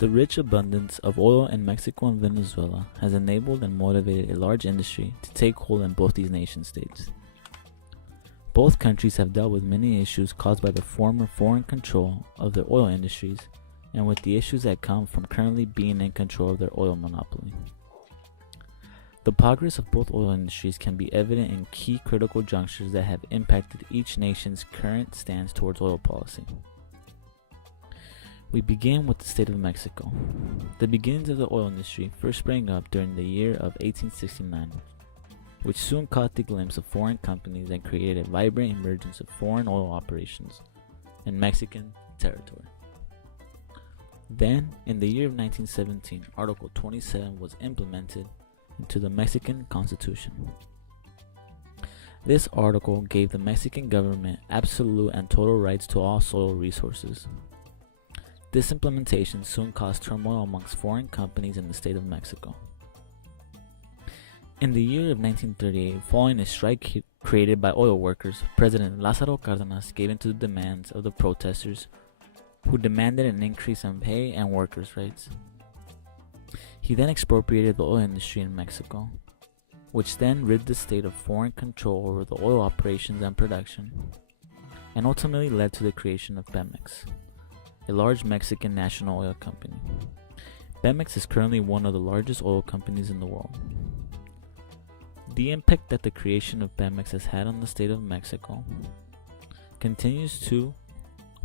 The rich abundance of oil in Mexico and Venezuela has enabled and motivated a large industry to take hold in both these nation-states. Both countries have dealt with many issues caused by the former foreign control of their oil industries and with the issues that come from currently being in control of their oil monopoly. The progress of both oil industries can be evident in key critical junctures that have impacted each nation's current stance towards oil policy. We begin with the state of Mexico. The beginnings of the oil industry first sprang up during the year of 1869, which soon caught the glimpse of foreign companies and created a vibrant emergence of foreign oil operations in Mexican territory. Then, in the year of 1917, Article 27 was implemented into the Mexican Constitution. This article gave the Mexican government absolute and total rights to all soil resources. This implementation soon caused turmoil amongst foreign companies in the state of Mexico. In the year of 1938, following a strike created by oil workers, President Lázaro Cárdenas gave in to the demands of the protesters, who demanded an increase in pay and workers' rights. He then expropriated the oil industry in Mexico, which then rid the state of foreign control over the oil operations and production, and ultimately led to the creation of Pemex, a large Mexican national oil company. Pemex is currently one of the largest oil companies in the world. The impact that the creation of Pemex has had on the state of Mexico continues to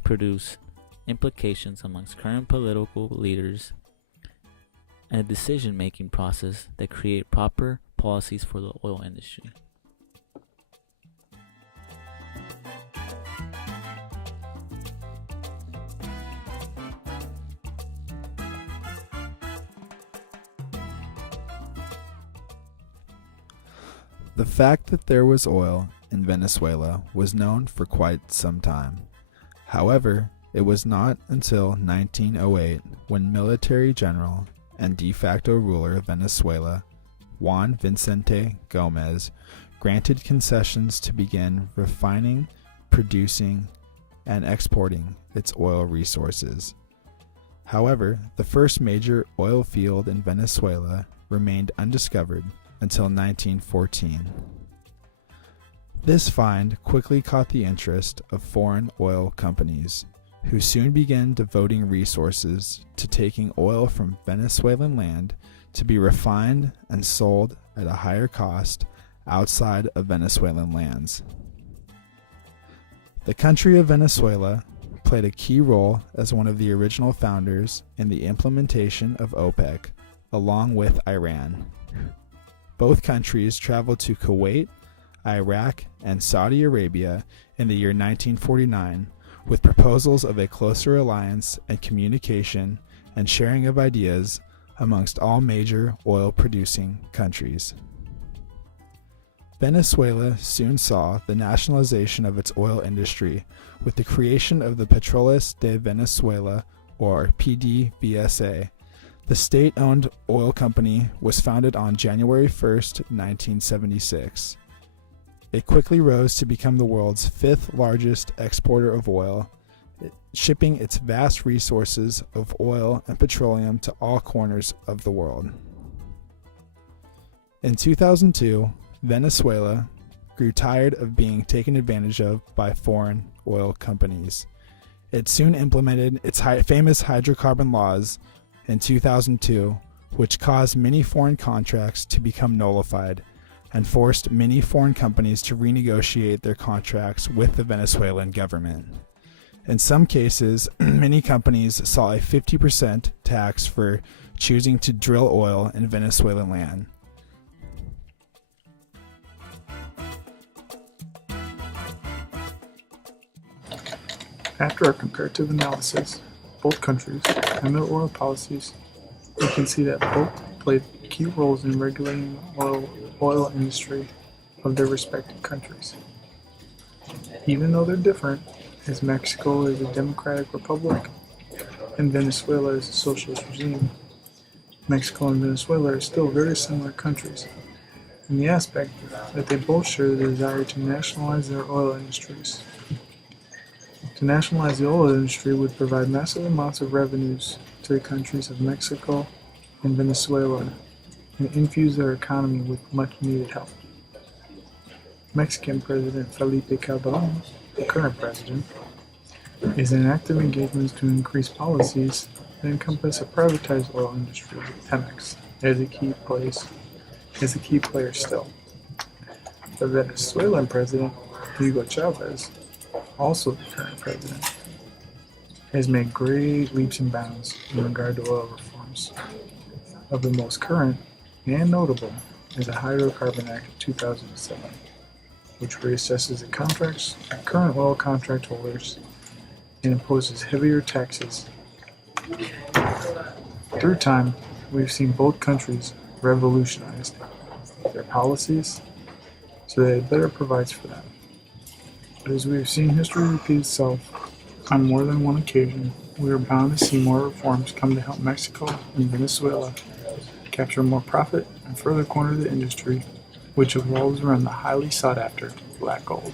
produce implications amongst current political leaders and a decision-making process that create proper policies for the oil industry. The fact that there was oil in Venezuela was known for quite some time. However, it was not until 1908 when military general and de facto ruler of Venezuela, Juan Vicente Gomez, granted concessions to begin refining, producing, and exporting its oil resources. However, the first major oil field in Venezuela remained undiscovered until 1914. This find quickly caught the interest of foreign oil companies, who soon began devoting resources to taking oil from Venezuelan land to be refined and sold at a higher cost outside of Venezuelan lands. The country of Venezuela played a key role as one of the original founders in the implementation of OPEC, along with Iran. Both countries traveled to Kuwait, Iraq, and Saudi Arabia in the year 1949 with proposals of a closer alliance and communication and sharing of ideas amongst all major oil-producing countries. Venezuela soon saw the nationalization of its oil industry with the creation of the Petróleos de Venezuela, or PDVSA. The state-owned oil company was founded on January 1, 1976. It quickly rose to become the world's fifth largest exporter of oil, shipping its vast resources of oil and petroleum to all corners of the world. In 2002, Venezuela grew tired of being taken advantage of by foreign oil companies. It soon implemented its famous hydrocarbon laws in 2002, which caused many foreign contracts to become nullified and forced many foreign companies to renegotiate their contracts with the Venezuelan government. In some cases, many companies saw a 50% tax for choosing to drill oil in Venezuelan land. After a comparative analysis of both countries and their oil policies, we can see that both played key roles in regulating the oil industry of their respective countries. Even though they're different, as Mexico is a democratic republic and Venezuela is a socialist regime, Mexico and Venezuela are still very similar countries in the aspect that they both share the desire to nationalize their oil industries. To nationalize the oil industry would provide massive amounts of revenues to the countries of Mexico and Venezuela and infuse their economy with much needed help. Mexican President Felipe Calderon, the current president, is in active engagements to increase policies that encompass a privatized oil industry with Pemex as a key player still. The Venezuelan president, Hugo Chavez, also the current president, has made great leaps and bounds in regard to oil reforms. Of the most current and notable is the Hydrocarbon Act of 2007, which reassesses the contracts of current oil contract holders and imposes heavier taxes. Through time, we've seen both countries revolutionize their policies so that it better provides for them. But as we have seen history repeat itself on more than one occasion, we are bound to see more reforms come to help Mexico and Venezuela capture more profit and further corner the industry, which revolves around the highly sought after black gold.